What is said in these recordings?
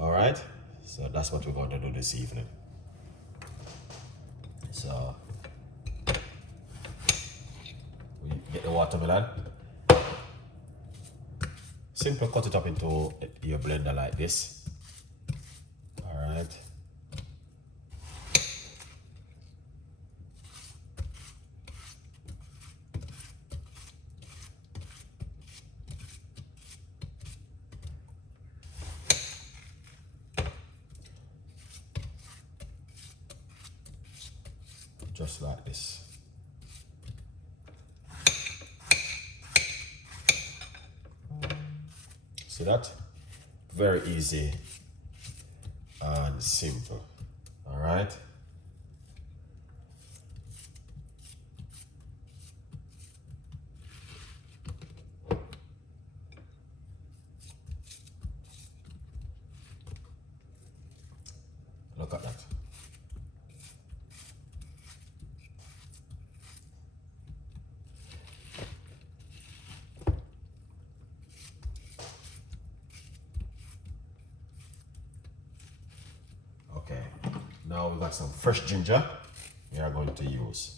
All right, so that's what we're going to do this evening. So we get the watermelon. Simple, cut it up into your blender like this. All right. Just like this. See that? Very easy and simple. All right. Look at that. Okay, now we got some fresh ginger we are going to use.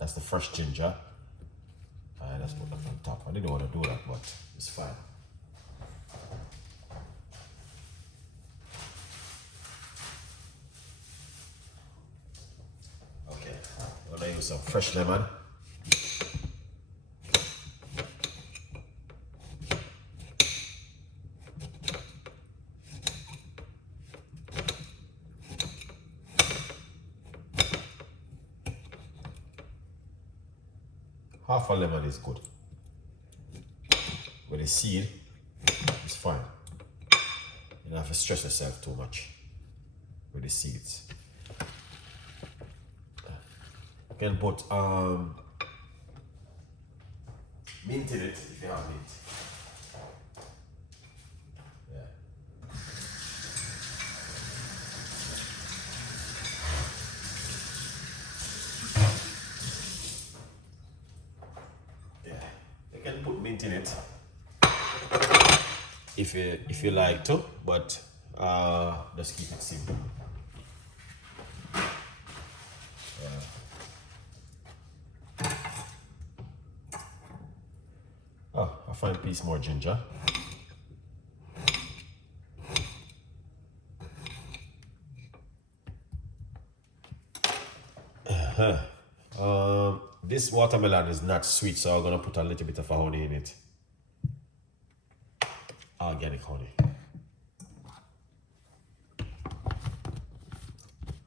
That's the fresh ginger. Let's put that on top. I didn't want to do that, but it's fine. Okay, I'm gonna use some fresh lemon. Half a lemon is good. With the seed, it's fine. You don't have to stress yourself too much with the seeds. You can put mint in it if you have mint. You can put mint in it if you like to, but just keep it simple. Oh, I find a piece more ginger. This watermelon is not sweet, so I'm gonna put a little bit of honey in it. Organic honey.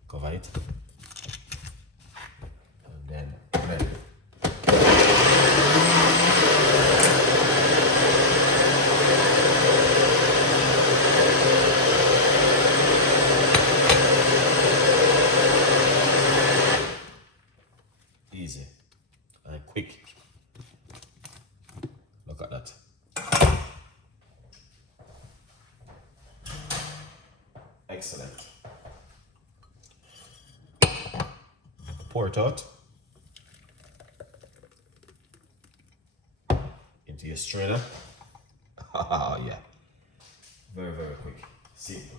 Cover it. And then blend it. Easy and quick. Look at that. Excellent. Pour it out into your strainer. Yeah. Very, very quick. Simple.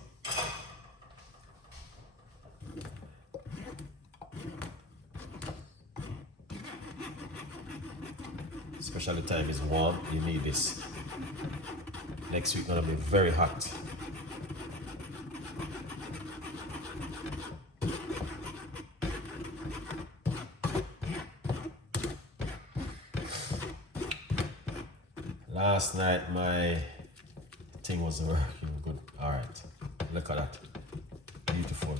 Especially the time is warm, you need this. Next week gonna be very hot. Last night my thing was working good. All right, look at that, beautiful.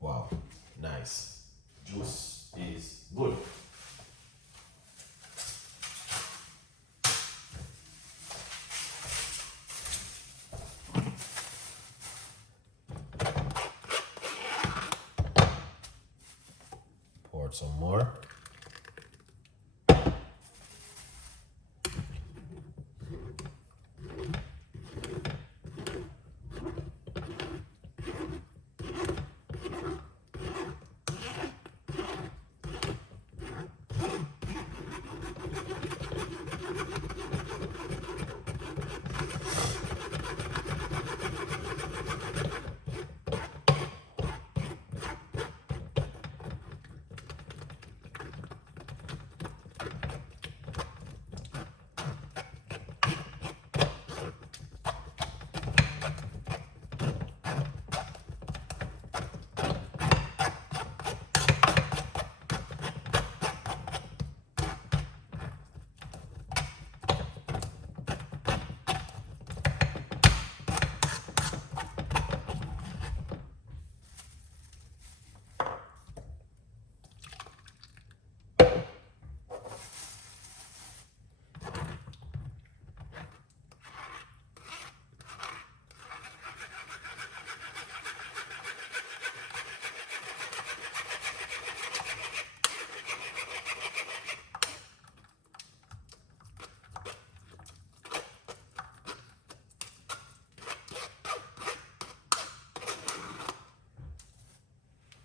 Wow, nice. juice is good. Pour some more.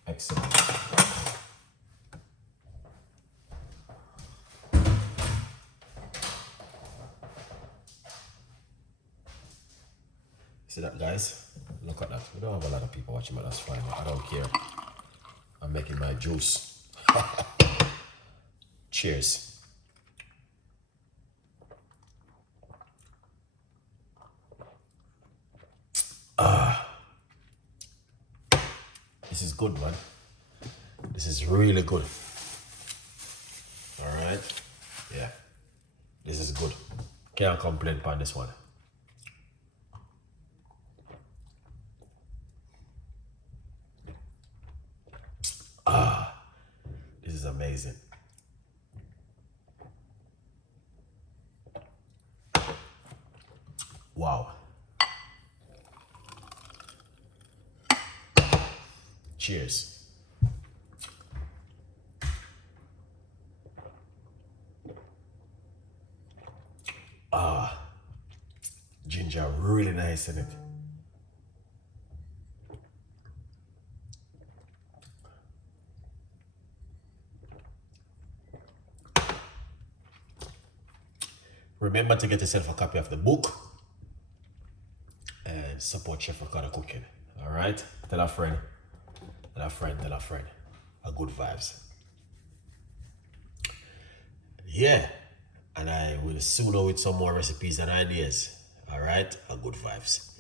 Excellent. See that, guys? Look at that. We don't have a lot of people watching, but that's fine. I don't care. I'm making my juice. Cheers. This is good, man. This is really good. All right. Yeah. This is good. Can't complain on this one. This is amazing. Wow. Cheers. Ginger, really nice in it. Remember to get yourself a copy of the book and support Chef Ricardo Cooking. All right? Tell a friend. Tell a friend. Tell a friend. A good vibes. Yeah. And I will soon know with some more recipes and ideas. All right? A good vibes.